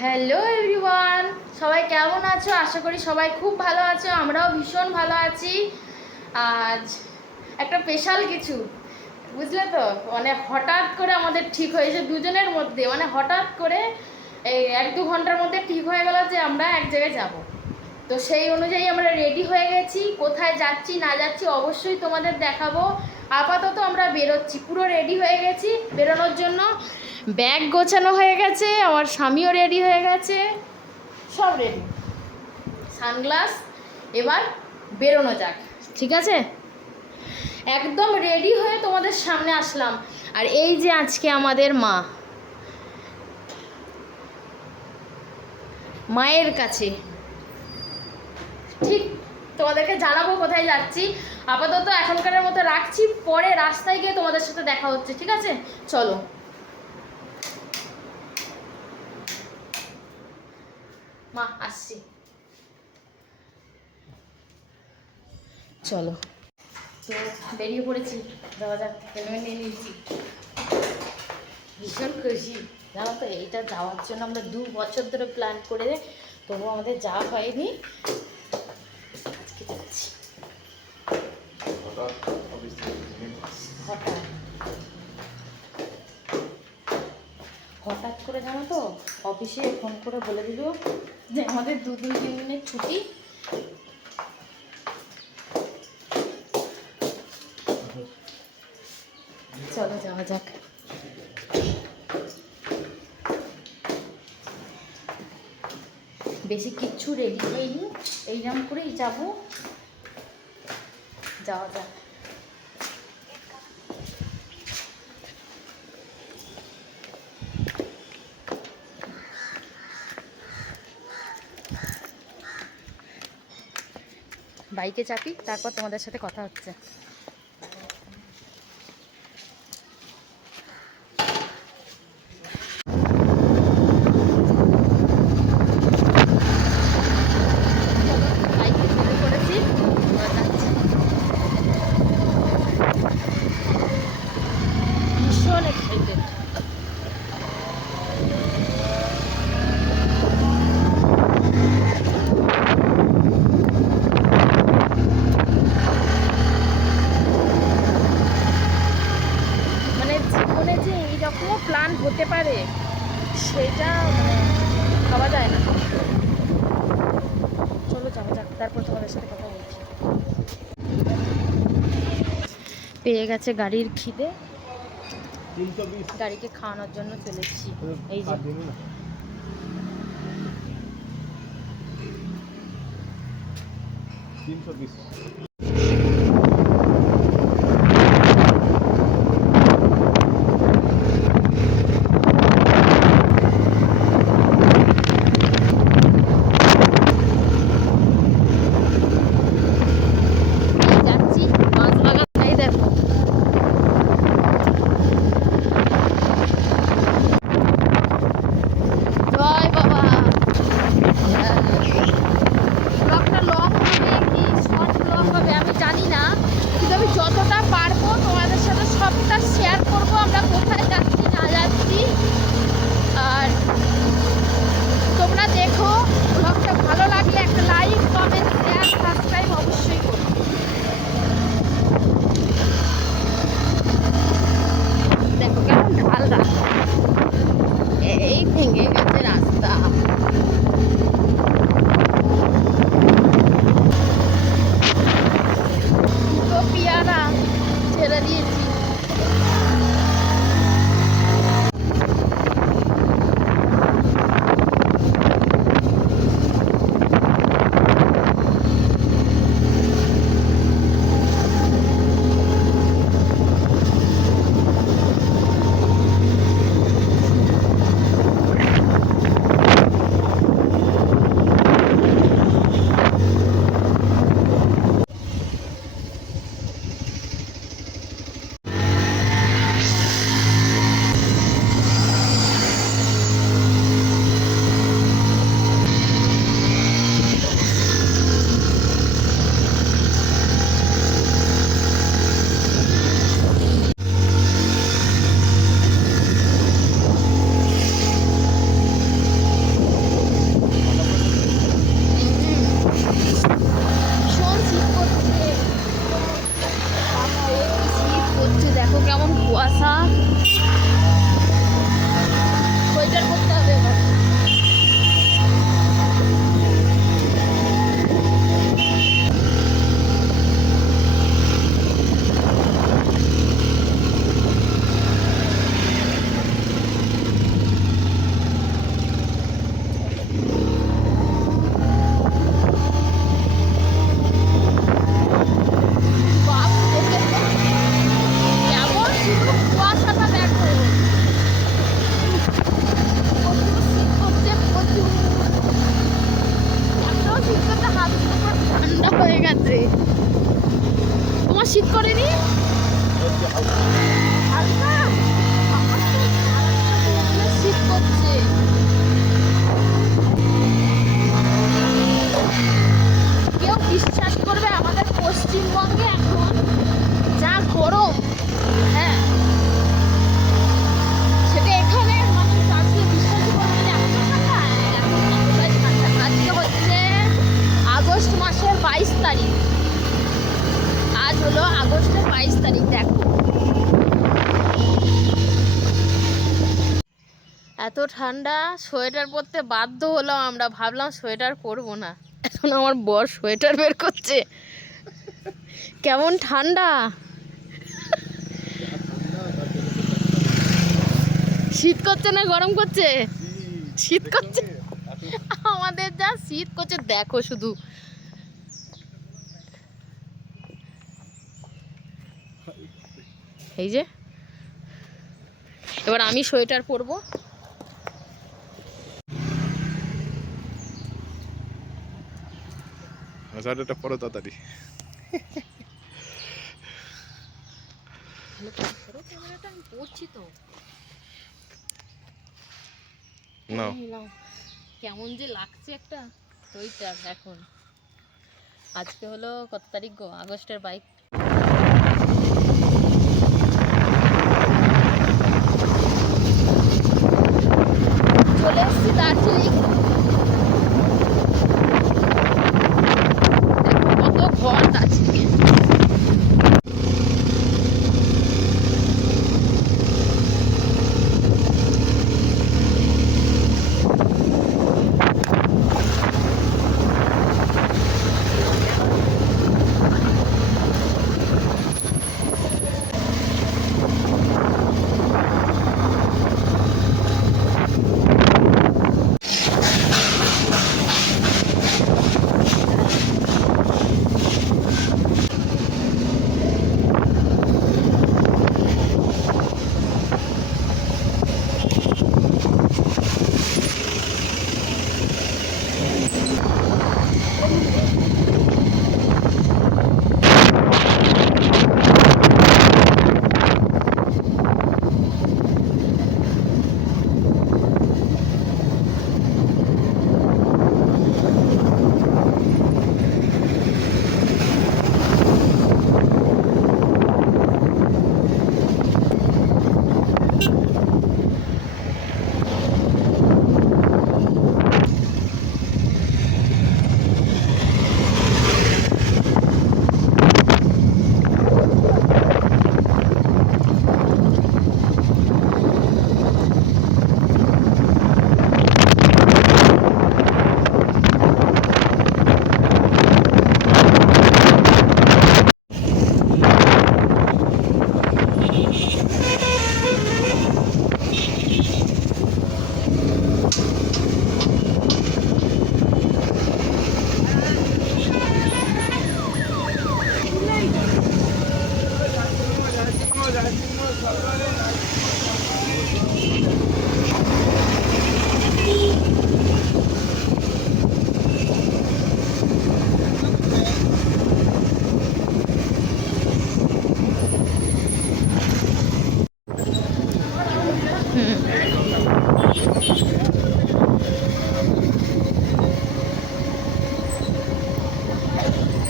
Hello everyone সবাই কেমন আছো? আশা করি সবাই খুব ভালো আছো। আমরাও ভীষণ ভালো আছি। আজ একটা স্পেশাল কিছু, বুঝলে তো? মানে হঠাৎ করে আমাদের ঠিক হয়েছে দুজনের মধ্যে। মানে হঠাৎ করে এই এক দু ঘণ্টার মধ্যে ঠিক হয়ে গেল যে আমরা এক জায়গায় যাব। তো সেই অনুযায়ী আমরা রেডি হয়ে গেছি। কোথায় যাচ্ছি, না যাচ্ছি অবশ্যই তোমাদের দেখাবো। আপাতত আমরা বেরোচ্ছি। পুরো রেডি হয়ে গেছি। বেরোনোর জন্য ব্যাগ গোছানো হয়ে গেছে। আমার স্বামীও রেডি হয়ে গেছে। সব রেডি সানগ্লাস এবার বেরোনো যাক। ঠিক আছে? একদম রেডি হয়ে তোমাদের সামনে আসলাম। আর এই যে আজকে আমাদের মা। মায়ের কাছে। ঠিক তোমাদেরকে জানাব কোথায় যাচ্ছি। আপাতত এখনকারের মতো রাখছি, পরে রাস্তায় গিয়ে তোমাদের সাথে দেখা হচ্ছে, ঠিক আছে? চলো। মা, আসছি। চলো। তো বেরিয়ে পড়েছি। যাওয়া হেলমেট নিয়ে নিয়েছি। ভীষণ খুশি। জানো তো, এইটা যাওয়ার জন্য আমরা দু বছর ধরে প্ল্যান করে তবু আমাদের যাওয়া হয়নি আজকে যাচ্ছি হঠাৎ অফিস থেকে ফোন হঠাৎ করে জানো তো অফিসে ফোন করে বলে দিল যে আমাদের দু তিন দিনের ছুটি। চলো যাওয়া যাক। বেশি কিচ্ছু রেডি হয়নি। এইরকম করেই যাব। যাওয়া যায় বাইকে চাপি তারপর তোমাদের সাথে কথা হচ্ছে বাইকে শুরু করেছি এবার যাচ্ছি। ভীষণ এক্সাইটেড মানে জীবনে যে এইরকমও প্ল্যান হতে পারে সেটা মানে ভাবা যায় না চলো যাওয়া যাক তারপর তোমাদের সাথে কথা বলছি পেয়ে গেছে গাড়ির খিদে। গাড়িকে খাওয়ানোর জন্য চলেছি। এই যে। তিনশো এত ঠান্ডা, সোয়েটার পরতে বাধ্য হলাম আমরা। ভাবলাম সোয়েটার পরবো না। এখন আমার বর সোয়েটার বের করছে। কেমন ঠান্ডা। শীত করছে না গরম করছে? শীত করছে। আমাদের যা শীত করছে, দেখো শুধু। এই যে। এবার আমি সোয়েটার পরবো। হাজারটা পরে তাড়াতাড়ি। কেমন যে লাগছে একটা। সোয়েটার এখন। আজকে হলো কত তারিখ গো? আগস্টের বাইক চলে এসেছি দার্জিলিং।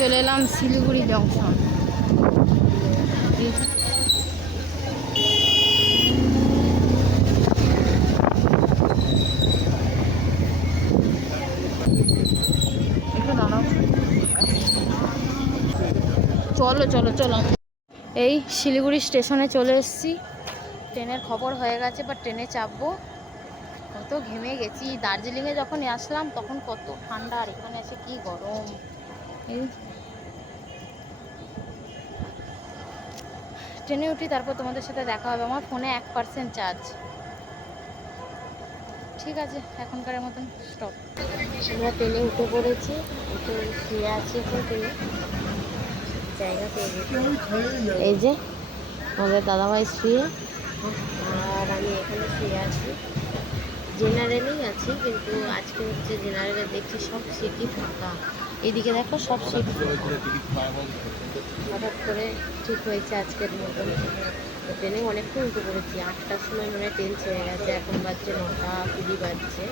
চলে এলাম শিলিগুড়ি জংশন চলো চলো চলো। এই শিলিগুড়ি স্টেশনে চলে এসেছি। ট্রেনের খবর হয়ে গেছে বা ট্রেনে চাপবো। কত ঘেমে গেছি। দার্জিলিংয়ে যখন আসলাম, তখন কত ঠান্ডা আর এখানে এসে কি গরম। এই ট্রেনে উঠি, তারপর তোমাদের সাথে দেখা হবে। আমার ফোনে এক পার্সেন্ট চার্জ ঠিক আছে, এখনকার মতন স্টপ আমরা ট্রেনে উঠে পড়েছি, উঠে শুয়ে আছি ট্রেনে। জায়গা পেয়ে এই যে, আমাদের দাদাভাই শুয়ে। আর আমি এখানে শুয়ে আছি। জেনারেলেই আছি, কিন্তু আজকে হচ্ছে জেনারেলে দেখছি সব সিটি ফাঁকা। এদিকে দেখো সব সিট হঠাৎ করে ঠিক হয়েছে আজকের মতন। ট্রেনে অনেকক্ষণ উঠে পড়েছি, আটটার সময় মনে ট্রেন ছেড়ে গেছে, এখন বাজছে নটা, কুড়ি বাজছে।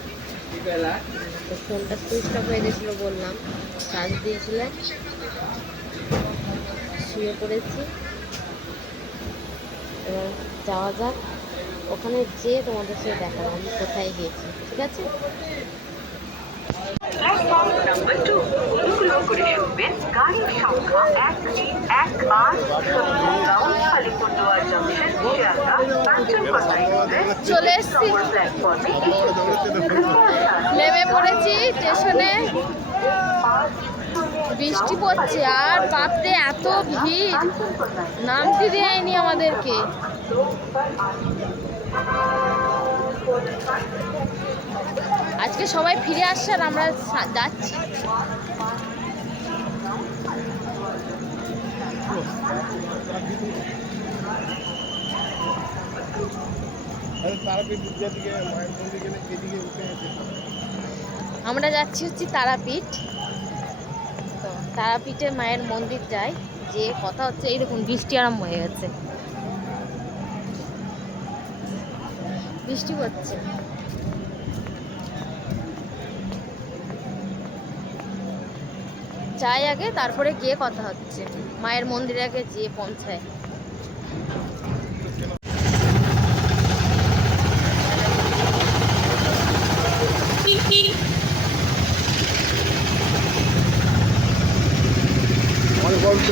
তো ফোনটা সুইচ অফ হয়ে গেছিল বললাম চার্জ দিয়েছিলাম শুয়ে পড়েছি। এবার যাওয়া যাক, ওখানে যেয়ে তোমাদের সাথে দেখাবো আমি কোথায় গিয়েছি ঠিক আছে? করে শুনবেন গাড়ির সংখ্যা এক তিন এক আলিপুরদুয়ার জংশন শিয়ালদা কাঞ্চনকন্যা এক্সপ্রেস চলে এসছি। প্ল্যাটফর্মে নেমে পড়েছি স্টেশনে। বৃষ্টি পড়ছে আর বাপরে এত ভিড়। নামতে দেয়নি আমাদেরকে। আজকে সবাই ফিরে আসছে আর আমরা যাচ্ছি। আমরা যাচ্ছি হচ্ছে তারাপীঠ। তো তারাপীঠে মায়ের মন্দির যাই, যে কথা হচ্ছে এই দেখুন বৃষ্টি আরম্ভ হয়ে গেছে। বৃষ্টি পড়ছে। যাই আগে তারপরে গিয়ে কথা হচ্ছে। মায়ের মন্দিরে আগে যেয়ে পৌঁছায়।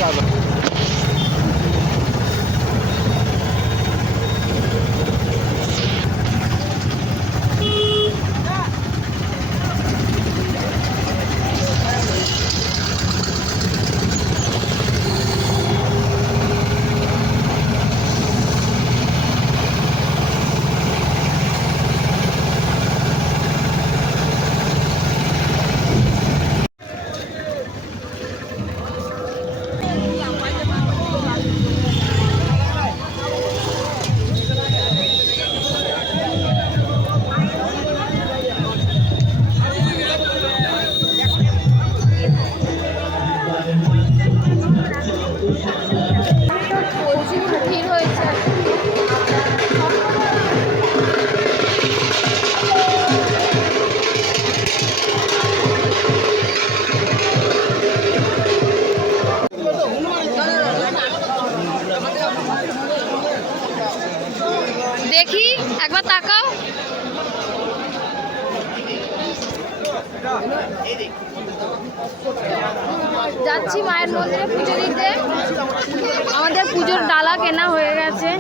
আমাদের একবার তাকাও। যাচ্ছি মায়ের মন্দিরে পুজো দিতে। আমাদের পুজোর ডালা কেনা হয়ে গেছে।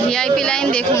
ভিআইপি লাইন দেখুন।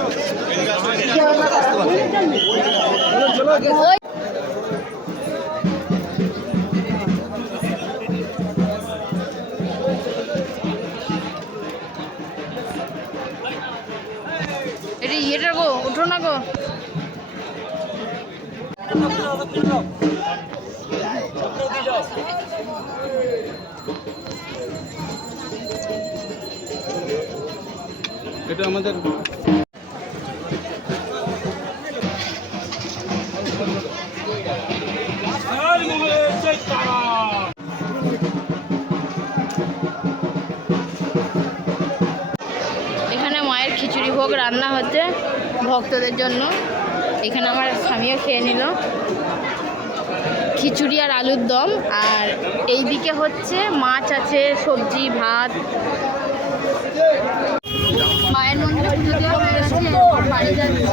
এটা ইয়েটা গো উঠো না গো। এটা আমাদের এখানে মায়ের খিচুড়ি ভোগ রান্না হচ্ছে ভক্তদের জন্য। এখানে আমার স্বামীও খেয়ে নিল। খিচুড়ি আর আলুর দম। আর এই দিকে হচ্ছে মাছ আছে, সবজি, ভাত। মায়ের মন্দিরে পুজো দেওয়া হয়ে গেছে বাড়ি যাচ্ছি।